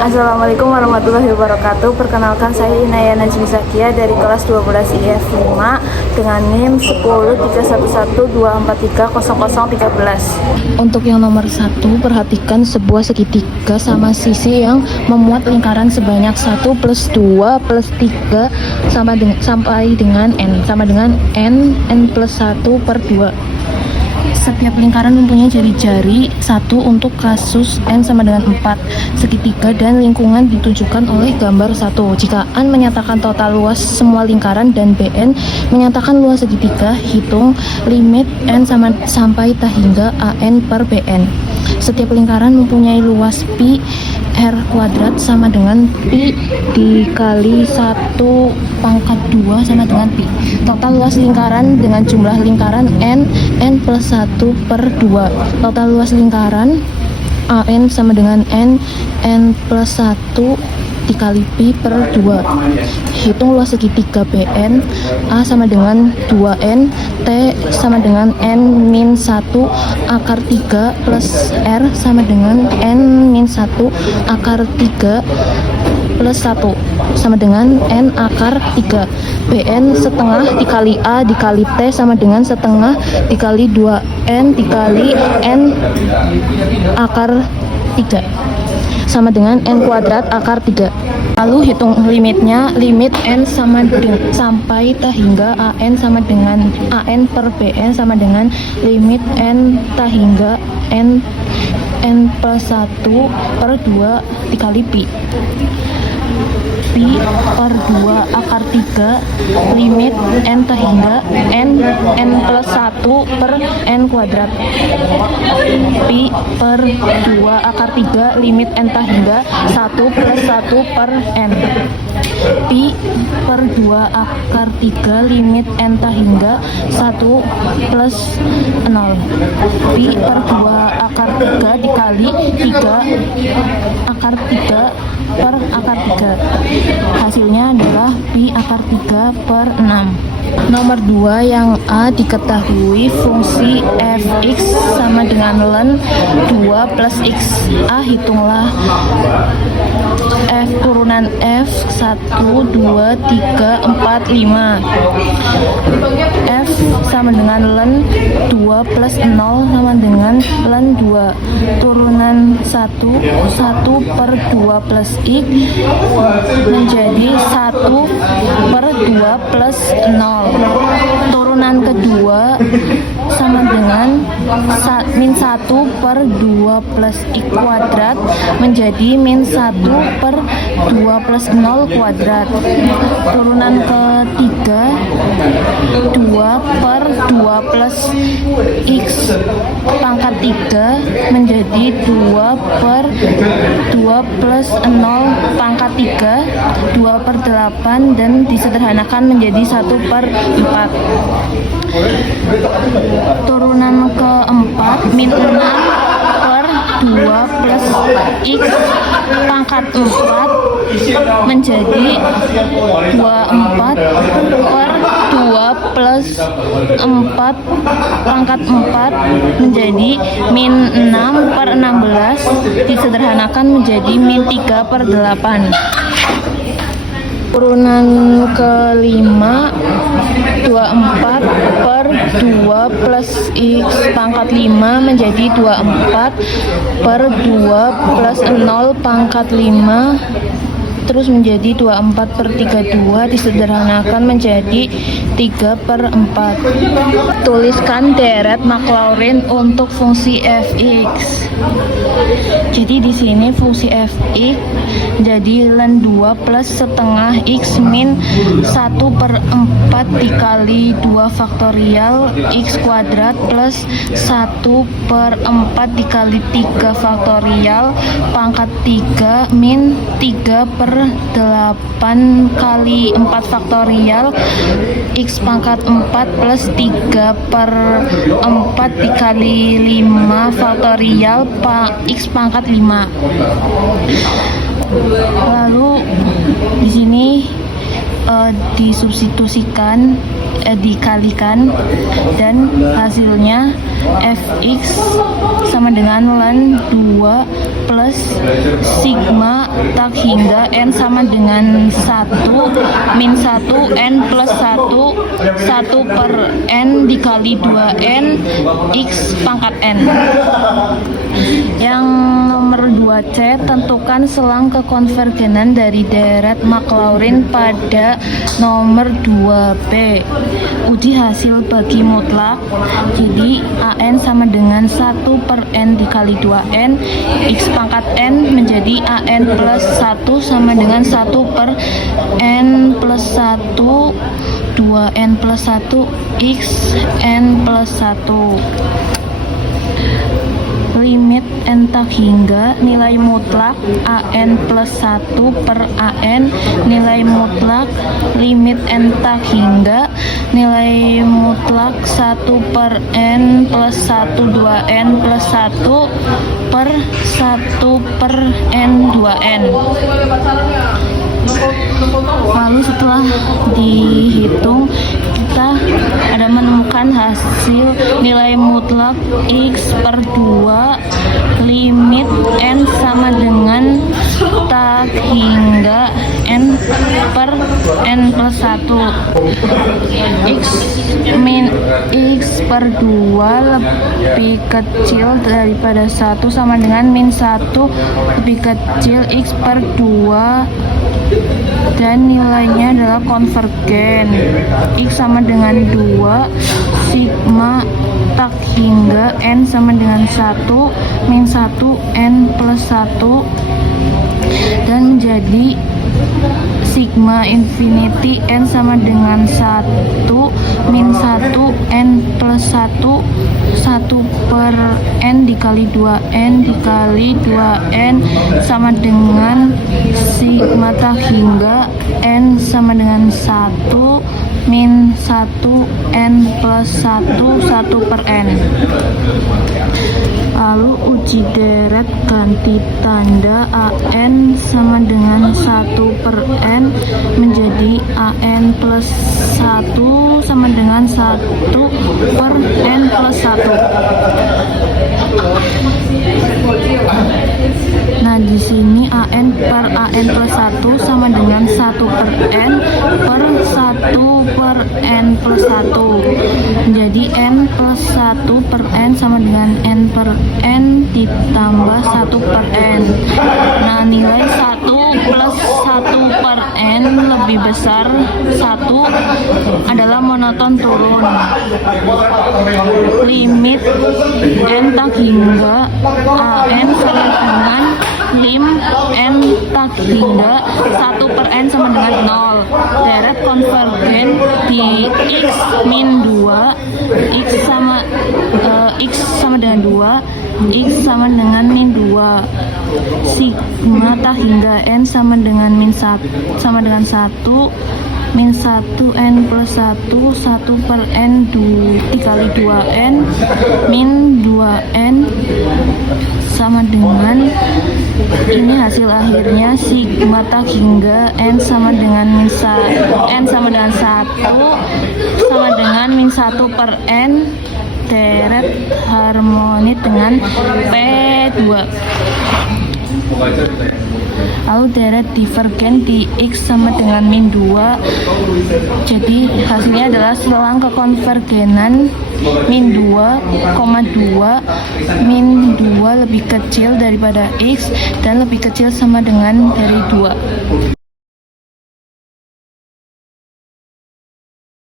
Assalamualaikum warahmatullahi wabarakatuh. Perkenalkan saya Inaya Najmi Zakia dari kelas 12 IF 5 dengan NIM 103112430013. Untuk yang nomor 1, perhatikan sebuah segitiga sama sisi yang memuat lingkaran sebanyak 1 plus 2 plus 3 sampai dengan N sama dengan N plus 1 per 2. Setiap lingkaran mempunyai jari-jari 1 untuk kasus N sama dengan 4 segitiga dan lingkungan ditunjukkan oleh gambar 1. Jika A menyatakan total luas semua lingkaran dan Bn menyatakan luas segitiga, hitung limit N sampai tak hingga An per Bn. Setiap lingkaran mempunyai luas pi R kuadrat sama dengan pi dikali 1 pangkat 2 sama dengan pi. Total luas lingkaran dengan jumlah lingkaran N plus 1 per 2. Total luas lingkaran An sama dengan N plus 1 dikali pi per 2. Hitung luas segitiga Bn. A sama dengan 2N, T sama dengan N min 1 akar 3 plus R sama dengan N min 1 akar 3 plus 1 sama dengan N akar 3. Bn setengah dikali A dikali T sama dengan setengah dikali 2N dikali N akar 3 sama dengan N kuadrat akar 3. Lalu hitung limitnya, limit N sampai tak hingga An sama dengan An per Bn sama dengan limit N tak hingga N plus 1 per 2 dikali pi. Pi per 2 akar 3 limit N tak hingga N plus 1 per N kuadrat. Pi per 2 akar 3 limit N tak hingga 1 plus 1 per N. Pi per 2 akar 3 limit N tak hingga 1 plus 0. Pi per 2 akar 3 dikali 3 akar 3 per akar 3. Hasilnya adalah pi akar 3 per 6. Nomor 2 yang A diketahui fungsi fx sama dengan ln 2 plus x. A hitunglah f turunan f 1, 2, 3, 4, 5. F sama dengan ln 2 plus 0 sama dengan ln 2. Turunan 1 per 2 plus x menjadi 1 per 2 plus 0. Turunan kedua sama dengan min 1 per 2 plus x kuadrat menjadi min 1 per 2 plus 0 kuadrat. Turunan ketiga 2 per 2 plus x pangkat 3 menjadi 2 per 2 plus 0 pangkat 3, 2 per 8 dan disederhanakan menjadi 1 per 4. Turunan keempat min 6 per 2 plus x pangkat 4 menjadi 24 per 2 plus 4 pangkat 4 menjadi min 6 per 16 disederhanakan menjadi min 3 per 8. Turunan kelima 24 per 2 plus x pangkat 5 menjadi 24 per 2 plus 0 pangkat 5 terus menjadi 24 per 32 disederhanakan menjadi 3 per 4. Tuliskan deret Maclaurin untuk fungsi fx. Jadi di sini fungsi fx jadi ln 2 plus setengah x min 1 per 4 dikali 2 faktorial x kuadrat plus 1 per 4 dikali 3 faktorial pangkat 3 min 3 per 8 kali 4 faktorial x pangkat 4 plus 3 per 4 dikali 5 faktorial x pangkat 5. Lalu di sini disubstitusikan, dikalikan, dan hasilnya fx sama dengan ln 2 plus sigma tak hingga n sama dengan 1 min 1 n plus 1 per n dikali 2n x pangkat n. Yang nomor 2C, tentukan selang kekonvergenan dari deret Maclaurin pada nomor 2B. Uji hasil bagi mutlak. Jadi AN sama dengan 1 per n dikali 2n x pangkat n menjadi AN plus 1 sama dengan 1 per n plus 1 2n plus 1 x n plus 1. Limit n tak hingga nilai mutlak AN plus 1 per AN nilai mutlak limit n tak hingga nilai mutlak 1 per n plus 1 2n plus 1 per 1 per n 2n. Lalu setelah dihitung kita ada menemukan hasil nilai mutlak x per 2 limit n sama dengan tak hingga n per n plus 1 x per 2 lebih kecil daripada 1 sama dengan min 1 lebih kecil x per 2 dan nilainya adalah konvergen. X sama dengan 2 sigma tak hingga n sama dengan 1 min 1 n plus 1 dan menjadi sigma infinity n sama dengan 1 min 1 n plus 1 1 per n dikali 2n dikali 2n sama dengan sigma tak hingga n sama dengan 1 min 1 n plus 1 1 per n. Lalu uji deret ganti tanda AN sama dengan 1 per N menjadi AN plus 1 sama dengan 1 per N plus 1. Nah, di sini AN per AN plus 1 sama dengan 1 per N per 1 per N plus 1. Jadi N plus 1 per N sama dengan N per N ditambah 1 per N. Nah, nilai 1 plus 1 per N lebih besar 1 adalah monoton turun. Limit N tak hingga AN sama dengan lim n tak hingga 1 per n sama dengan 0. Deret konvergen di x min 2 x sama dengan 2 x sama dengan min 2 sigma tak hingga n sama dengan min 1 sama dengan 1 min 1 n plus 1 1 per n dikali 2n min 2n sama dengan ini hasil akhirnya sigma tak hingga n sama dengan n sama dengan 1 sama dengan min 1 per n deret harmoni dengan P2. Lalu deret divergen di X sama dengan min 2. Jadi hasilnya adalah selang kekonvergenan min 2,2 min 2 lebih kecil daripada X dan lebih kecil sama dengan dari 2.